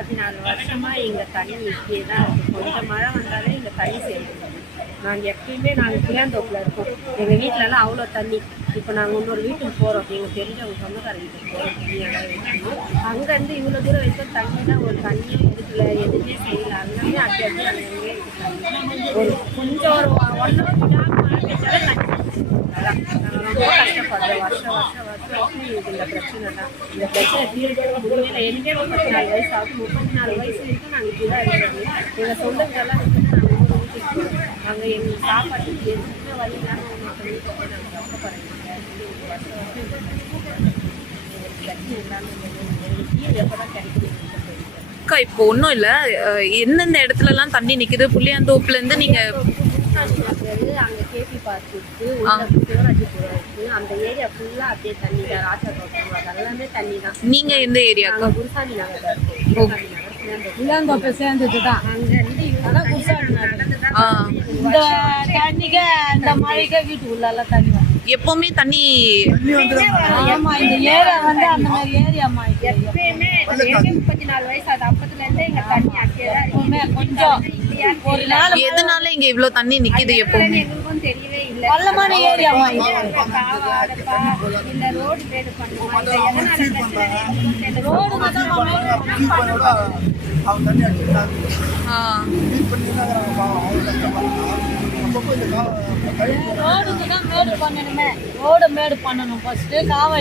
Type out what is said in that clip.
34 வருஷமா எங்க தண்ணி இப்படியே தான் இருக்கு. கொஞ்சம் மழை வந்தாலே எங்க தண்ணி சேர்ந்து நாங்கள் புளியாந்தோப்பில் இருக்கோம். எங்கள் வீட்டிலலாம் அவ்வளோ தண்ணி. இப்போ நாங்கள் இன்னொரு வீட்டுக்கு போகிறோம், எங்களுக்கு தெரிஞ்சவங்க சொந்தக்கார வீட்டுக்கு போகிறோம். தண்ணியெல்லாம் வைக்கணும். அங்கேருந்து இவ்வளோ தூரம் வரைக்கும் தண்ணிலாம் ஒரு தண்ணியும் எடுக்கல, எதுவுமே செய்யலை. அங்கேயுமே அங்கே அங்கேயே இருக்குது. ஒரு கொஞ்சம் ஒரு 1 hour விடாமல் மழை பெய்ஞ்சாலே தண்ணி. அதான் நாங்கள் ரொம்ப கஷ்டப்படுறோம். வருஷம் எங்களுக்கு இந்த பிரச்சனை தான். இந்த பிரச்சனை தீர்க்க முடியல. எனக்கே 34 வயசு ஆகும். 34 வயசு வரைக்கும் நாங்கள் இப்படி தான் இருக்கிறோம். எங்கள் சொந்தங்கள்லாம் இருக்குன்னா நாங்கள் ஒரு வீட்டுக்கு போகிறோம். அங்கே எங்களுக்கு சாப்பாட்டுக்கு எதுவுமே வழி இல்லாமல் உங்களுக்கு வீட்டுக்கு போய் நாங்கள் கஷ்டப்படுறோம். எங்களுக்கு பிரச்சனை இல்லாமல் எங்களுக்கு தீர்வு எப்போ தான் கிடைக்குது. அக்கா இப்போ ஒன்றும் இல்லை, எந்தெந்த இடத்துலலாம் தண்ணி நிற்குது? புளியாந்தோப்புலேருந்து நீங்கள் அங்கே கேபி பார்க் இருக்குது, சிவராஜ்புரம் இருக்குது. அந்த ஏரியா ஃபுல்லாக அப்படியே தண்ணி தான். ராஜா தோட்டம் அதெல்லாமே தண்ணி தான். நீங்கள் எந்த ஏரியாக்கா? குருசாமி நகர் தான் இருக்கோம். புளியாந்தோப்பை சேர்ந்தது தான். அங்கேருந்து குருசாமி நடந்து தான் இந்த தண்ணிக்கு இந்த மழைக்கே வீட்டுக்குள்ளெல்லாம் தண்ணி வரும். எப்பவுமே தண்ணி ஆமா, இந்த ஏரியா வந்து அந்த மாதிரி ஏரியாமா. எப்பயுமே 34 வயசு அது அப்பத்துலேருந்தே இங்கே தண்ணி அங்கே தான் இருக்குமே. கொஞ்சம் ஒரு நாள் எதனால இங்க இவ்வளவு தண்ணி நிக்குது? எப்பவுமே எங்களுக்கும் தெரியவே இல்லை. பள்ளமான ஏரியாமா காவாடப்பா இந்த ரோடு பேடு பண்ணுமா ரோடு ரோடுக்கு தான் மேடு பண்ணணுமே. ரோடு மேடு பண்ணணும் ஃபர்ஸ்ட். காவா